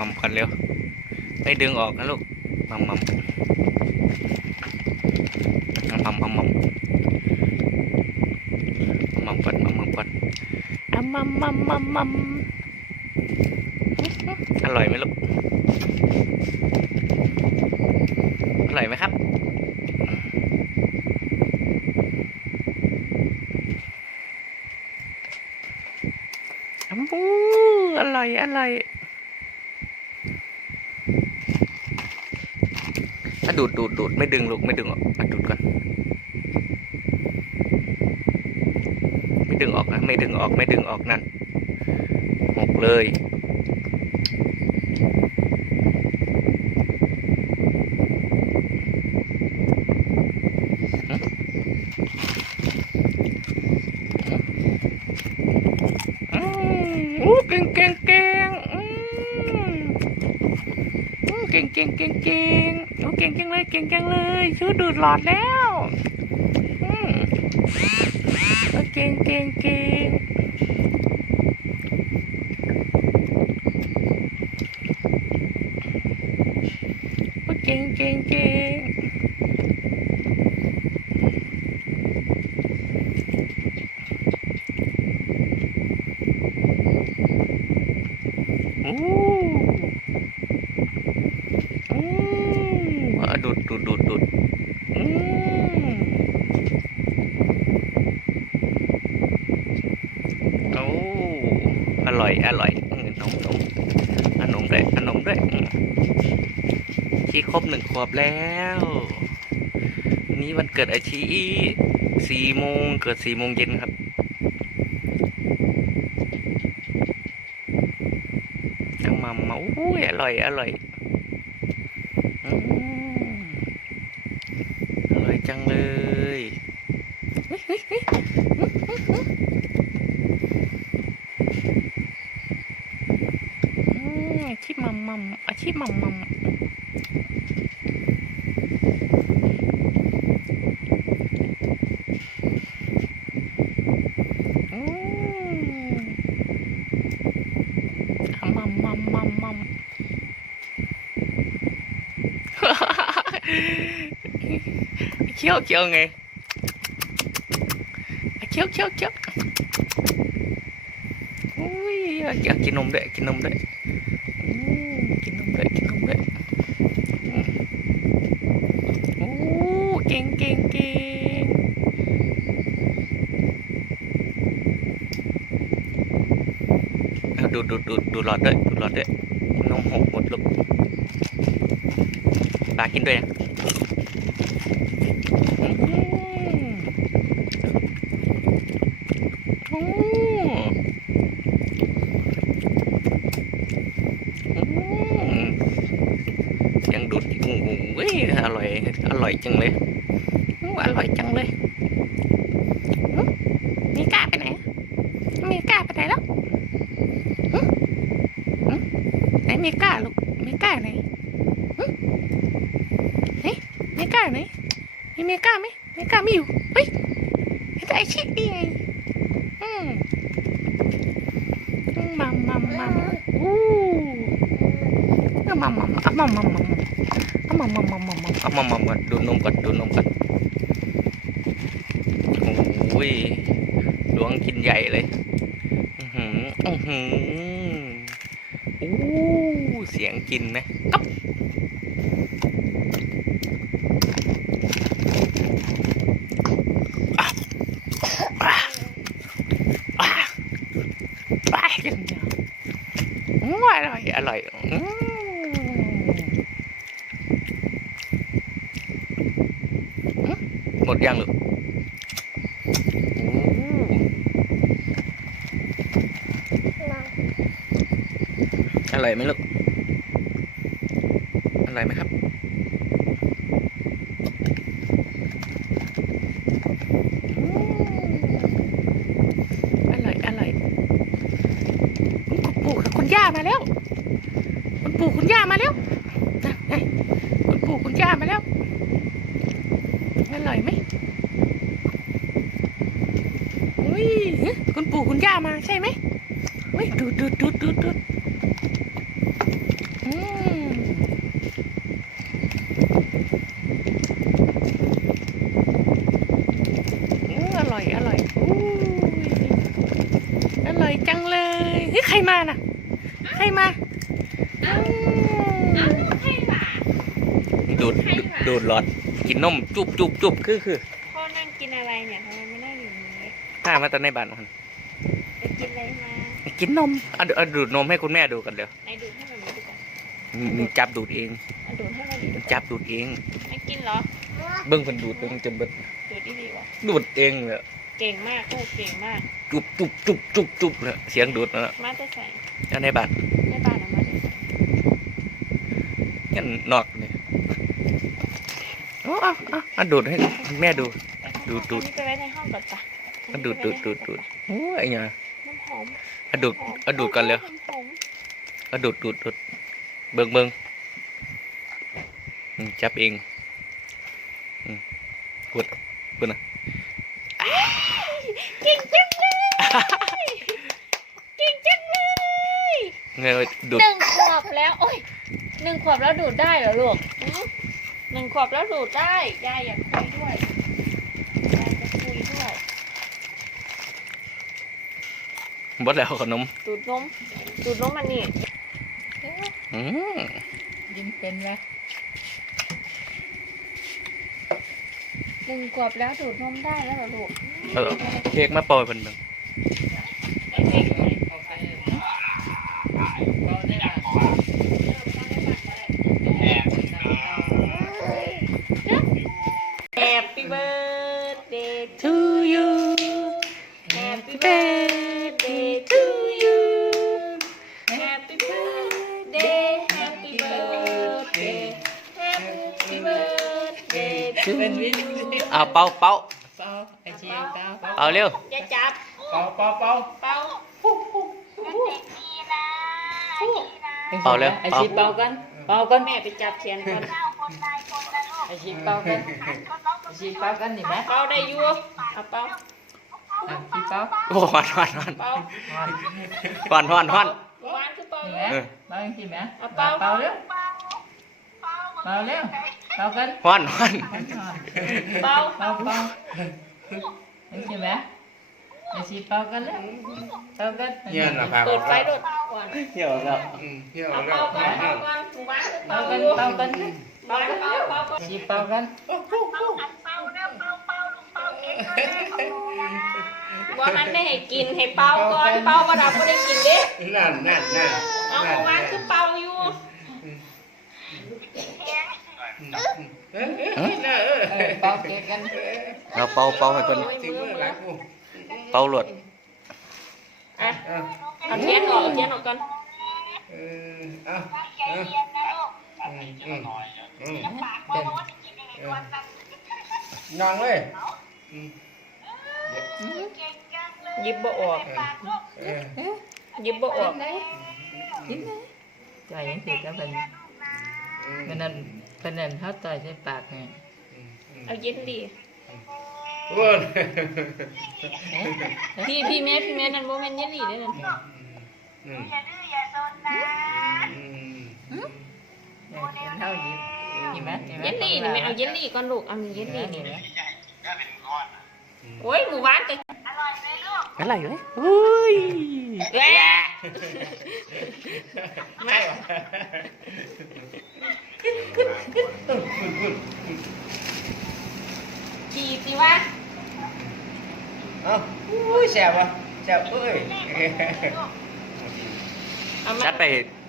มัมก่อนเร็วไม่ดึงออกนะลูกมัมมัมมัมมัมมัมมัมก่อนมัมมัมก่อนอะมัมมัมมัมมัมอร่อยไหมลูกอร่อยไหมครับ อ้ำบูอร่อย อร่อยอะ ดูดดูดดูดไม่ดึงลูกไม่ดึงออกอดูดก่อนไม่ดึงออกนะไม่ดึงออกไม่ดึงออกนั่นหกเลยอืมอู้เก่งเก่งเก่งอืมอู้เก่งเก่งเก่ง ก่งเก่งจังเลย เก่งจังเลยชูดูดหลอดแล้วอืมอู้เก่งเก่งเก่งอู้เก่งเก่งเก่งอู้อู้อะดูดดูดดูดดูดอืมโอ้อ ร่อย อร่อยอืมนมนมขนมด้วยขนมด้วยชีครบหนึ่งขวบแล้ววันนี้วันเกิดอาชีสี่โมงเกิดสี่โมงเย็นครับเอามมาอุ้ยอร่อย อร่อยอืมอร่อยจังเลยเฮ้ยเฮ้ยเฮ้ยอืมอาชีพมัมมัมอาชีพมัมมัมอืมอะมัมมัมมัมมัม เคี้ยวเคี้ยวไงเคี้ยวเคี้ยวเคี้ยวอุ้ยอยากกินนมด้วยกินนมด้วยอืมกินนมด้ว ยกินนมด้วยอืมโอ้เก่งดูดูดูดูหลอดด้วยดูหลอดด้วยนมหกหมดลูกปลากินด้วยนะอืมโอ้อืมยังดูดโอ้โหอร่อย อร่อยจังเลยอู้อร่อยจังเลย มีก้าไปไหน มีก้าไปไหนแล้วไหนมีก้าลูกมีก้าไหนหึไหนมีก้าไหน มีเมกาไหมเมกาไม่อยู่เฮ้ยแต่ไอชินี่ไงอืมมัมมัมมัมอู้เอามัมมัมเอามัมมัมมัมอามัมมัมมัมมัมมัมเอามัมมัมก่อนดูนมก่อนดูนมก่อนโอ้ยหลวงกินใหญ่เลยอือหืออือหืออู้เสียงกินไหมก๊อบ อ่าอ่าอ่ากินเยอะอืมอร่อย อร่อยอืมอืมหมดยังลูกโอร่อยไหมลูก อร่อยไหมครับ อร่อย อร่อย คุณปู่กับคุณย่ามาแล้ว คุณปู่คุณย่ามาแล้ว คุณปู่คุณย่ามาใช่ไหมเฮ้ยดูดดูดดูดดูดดูดอร่อย อร่อยอร่อยจังเลยเฮ้ยใครมาน่ะ ใครมาดูดดูดหลอดกินนมจุบจุบจุบคือคือพ่อนั่งกินอะไรเนี่ยทำไมไม่นั่งอยู่นี้ข้ามาตอนในบ้านมัน กินอะไรมากินนมอะดูอะดูดนมให้คุณแม่ดูกันเดี๋ยวไหนดูดให้มันดูก่อนมึงจับดูดเอง อะดูดให้มันดูมึก่งอนจับดูดเอง ไม่กินเหรอ เบิ้งเพิ่นดูดเบิ้งจนเบิดดูดดีๆวะดูดเองเลยเก่งมากลูกเก่งมาก จุบจุบจุบจุบจุบเลยเสียงดูดนะมาจะใส่แล้วในบ้านในบ้านอะมาจะใส่ยันนอกเนี่ยโอ้เอาเอาเอาดูดให้คุณแม่ดู ดูดดูด อันนี้ไปไว้ในห้องก่อนจ้ะเอาดูดดูดดูดดูดโอ้ยไอ้เนี่ยน้ำหอม เอาดูดเอาดูดกันเร็วน้ำหอมเอาดูดดูดดูดเบิ้งเบิ้งอืมจับเองอืมกดกดนะเก่งจังเลยเก่งจังเลยเงยดูดหนึ่งขวบแล้วโอ้ยหนึ่งขวบแล้วดูดได้เหรอลูกหือหนึ่งขวบแล้วดูดได้ยายอยากคุยด้วยยายจะคุยด้วย บดแล้วขนมดูดนมดูดนมมันนี่อืมยินเป็นไหมหนึ่งขวบแล้วดูดนมได้แล้วเหรอลูกเอาเค้กมาปล่อยเพิ่นเบิ่ง แฮปปี้เบิร์ดเดย์ to you Happy birthday to you Happy birthday Happy birthday Happy birthday to เป็นวิน you เอาเป่าเป่าเป่าไอชีเป่าเป่าเอาเร็วอย่าจับเป่าเป่าเป่าเป่าเป่าเร็วไอเป่าชีเป่ากันเป่ากันแม่ไปจับเทียนก่อนไอชีเป่ากันไอชีเป่ากันนี่ไหมเป่าได้อยู่เอาเป่าอะชีเป่าโอ้ฮอนฮอนฮอนเป่าหอนฮอนฮอนฮอนหวานคือเป่านี่ไหมเป่าจริงไหมเอาเป่าเป่าเร็วเป่าเร็ว เป่ากันฮอนฮอนหอนหอนเป่าเป่าเป่าจริงไหมไอชีเป่ากันเร็วเป่ากันเยี่ยนนะครับเปิดไฟโดดก่อนเหี่ยวแล้วอืมเที่ยวเอาแล้วเป่าก่อนเป่าก่อนหวานคือเป่าเป่ากันอยู่เป่ากันเป่าเป่าเป่าก่อนชีเป่ากันว่ามันได้ให้กินให้เป่าก่อนเป่าบ่ดับบ่ได้กินเด้นั่นนั่นนั่นเอานั่นหวานคือเป่าอยู่ เออเออเออเออเออเป่าเกกันเราเป่าเป่าให้เพิ่นถึงเมื่อไหร่กูเป่าหลดอะเอาเอาเทียนออกเอาเทียนออกก่อนเออเอาเอาอืมอืมอืมเป็นนอนเลยอืมหยิบบ่ออกเออหยิบบ่ออกกินไหมใจยังติดแล้วเป็นอืมเป็นนั่น เป็นนั่นเขาต่อยใส่ปากไงอืมอืมเอาเย็นดีโอ้ยพี่พี่แม่พี่แม่นั่นบ่แม่นเย็นดีเด้อนั่นอืมอืมเนี่ยเป็นเท่าหยิบเห็นไหมห็นไหมเย็นดีนี่แม่เอาเย็นดีก่อนลูกเอาเย็นดีเห็นี่นไหม โอ้ยหมู่บ้านก็อะไรเว้ยเฮ้ยแหละมาจีสิวะเอาอุ้ยแสบวะแสบเอ้ยเอามาจัดไป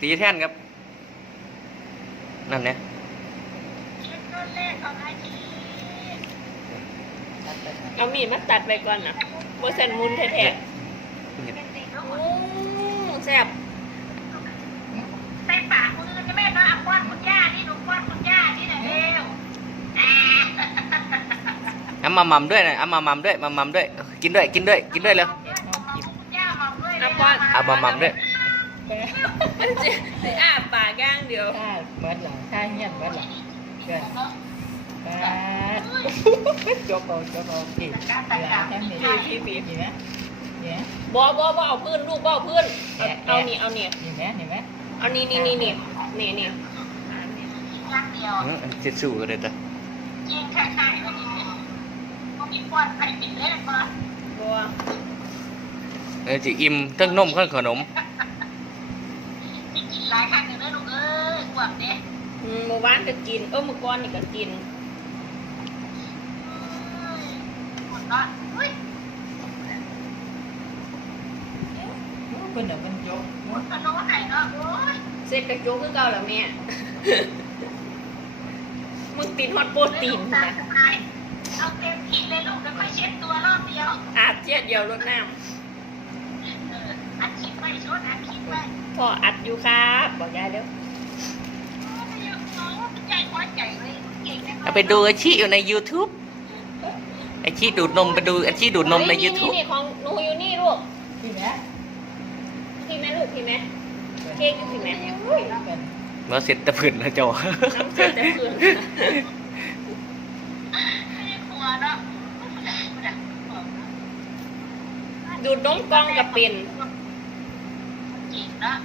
ตีแท่นครับ นั่นเนี่ย เอามีดมาตัดไปก่อนนะบ่สันมุนแท้ๆอืมแซ่บใส่ปากมือจะแม่ก็เอาป้อนคุณย่านี่หนูป้อนคุณย่านี่หน่อยเร็วเอามามัมด้วยนะเอามามัมด้วยมามัมด้วย กินด้วย กินด้วย กินด้วยเร็วคุณย่ามาด้วยเอาป้อนเอามามัมด้วยมันจะสิอ้าปากย่างเดียวถ้าเบิดหลังถ้าเงียบเบิดหลังเกินปาด จบเอาจบเอาผิดเหลือแค่นี้พี่พี่พี่เห็นไหมเนี่ยบ่บ่บ่เอาพื้นลูกบ่เอาพื้นเอาเอานี่เอานี่เห็นไหมเห็นไหมเอานี่นี่นี่นี่นี่นี่รักเดียวอืมอันเจ็ดสู้กันเลยจ้ะยิงแค่ไหนวันนี้ก็มีป้อนไปติดเล่นมาบ่เออจะอิ่มทั้งนมทั้งขนมมหลายครั้งอยู่เด้อลูกเอ้ยกวบเนี่ยอืมเมื่อวานก็กินเออเมื่อก่อนนี่ก็กิน หมดเนาะอุ้ยเพิ่นน่ะเพิ่นยกหมดขนมไข่เนาะโอ้ยเสร็จกระโจกคือเก่าแล้วแม่มึงติดฮอตโปรตีนนะเอาเต็มที่เลยลูกแล้วค่อยเช็ดตัวรอบเดียวอาบเทียดเดียวรดน้เอออัดคลิปไว้ชดอัดคลิปไว้ำพ่ออัดอยู่ครับบอกยายเด้อใจพอใจเลยเก่งจังเลยไปดูอาชีอยู่ใน YouTube อาชีดูดนมไปดูอาชีดูดนมในเฮ้ YouTube นี่ของหนูอยู่นี่ลูกพี่แม่พี่แม่ลูกพี่แม่เค้กอยู่พี่แม่เป็นเราเสร็จแตะพื้นแล้วเจ้าน้ำเสร็จแต่คืนไม่ได้กลัวเนาะดูดนมกล่องกับเป็นจริงเนาะ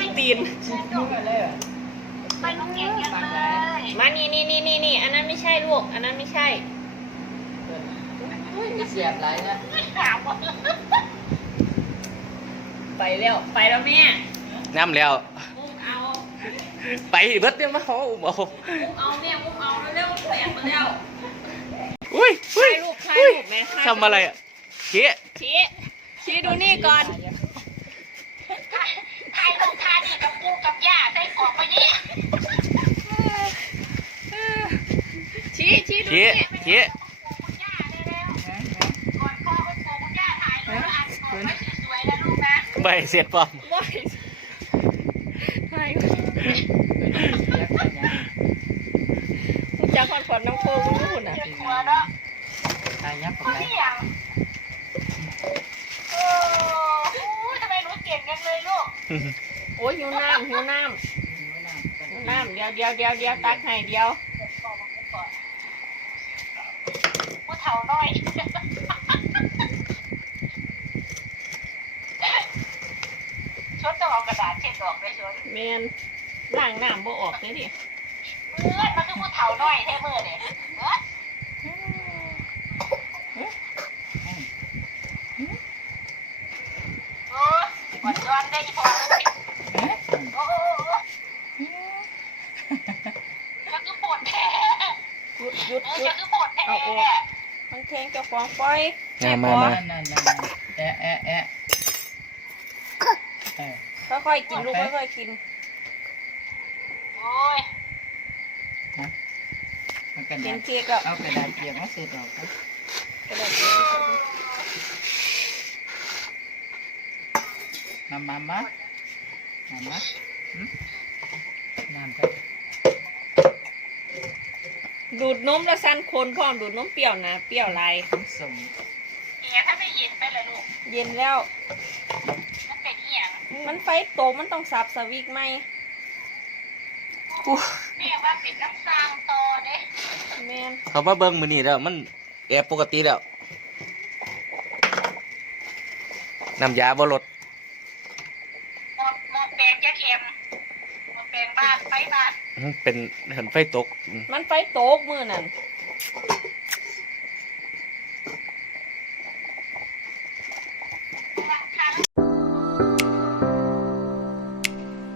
บมือสิบตีนชิดมือเลยอะมันเก่งจังเลย มานี่นี่นี่นี่นี่อันนั้นไม่ใช่ลูก อันนั้นไม่ใช่เพิ่นอุ้ยเสียบหลายนะถามว่าไปแล้วไปแล้วแม่น้ำแล้ว มุกเอาไปเบิดเนี่ยมาเอาเอามุกเอาแม่มุกเอาเร็วๆแขวนมาแล้วอุ้ยอุ้ถ่ายยรูปถ่ายรูปแม่ถ่ายทำอะไรอะเจ๊ชี้ชี้ดูนี่ก่อนทาย ลูกทายนี่กับปูกับย่าใส่กรอกไปนี่ชี้ชี้ดูเจ๊นี่เจ๊คุณย่าได้แล้วก่อนพ่อคุณปู่คุณย่าถ่ายรูปอันกรอกไว้สวยๆนะลูกนะใบเสร็จป่ะไม่ถ่ายเสียบกันยังมึงจะคอนฟอนน้ำโคมึงรู้น่ะ เจ็บหัวเนาะ ตายยับเขากันเสี่ยงโอ้โหทำไมหนูเก่ง จังเลยลูกโอ้ยหิวน้ำหิวน้ำหิวน้ำเดี๋ยวเดี๋ยวเดี๋ยวเดี๋ยวตักให้เดี๋ยวผู้เฒ่าน้อยชดต้องเอากระดาษเช็ดออกด้วยชดแมนล้างน้ำบ่ออกเลยดิเมื่อมันคือผู้เฒ่าน้อยแท้เมื่อเนี่ยเอ้ยโอ้ยกดย้อนได้อีพอเลยโอ้โหจะคือปวดแผลหยุดหยุดเออหยุจะดคือปวดแผลมันแทงเจ้าของปล่อยมามามานั่นนั่นนั่นแอะแอะแอะเออค่อยๆกินลูกค่อยๆกินโอ้ยมันกระกิดานษเค้กเอากระดาษเปียกมาเสร็จออกครับกระดาษเค้ก มามามามามาหึน้ำก็ดูดนมแล้วสั้นคนพร้อมดูดนมเปรี้ยวนะเปรี้ยวลายผสมเอียถ้าไม่เย็นไปเลยลูก เย็นแล้ว มันเป็นเอียงมันไฟโตมันต้องสับสวิกไหมแม่ว่าเป็นน้ำซางตอเด้แมนเขามาเบิ้งมือนี่แล้ว มันแอบปกติแล้วน้ำยาบ่ลด หมอหมอแปลงยักเอ็มหม อแปลงบ้านไปบ้านเป็นเห็นไฟตก มันไฟโตกมือนั่น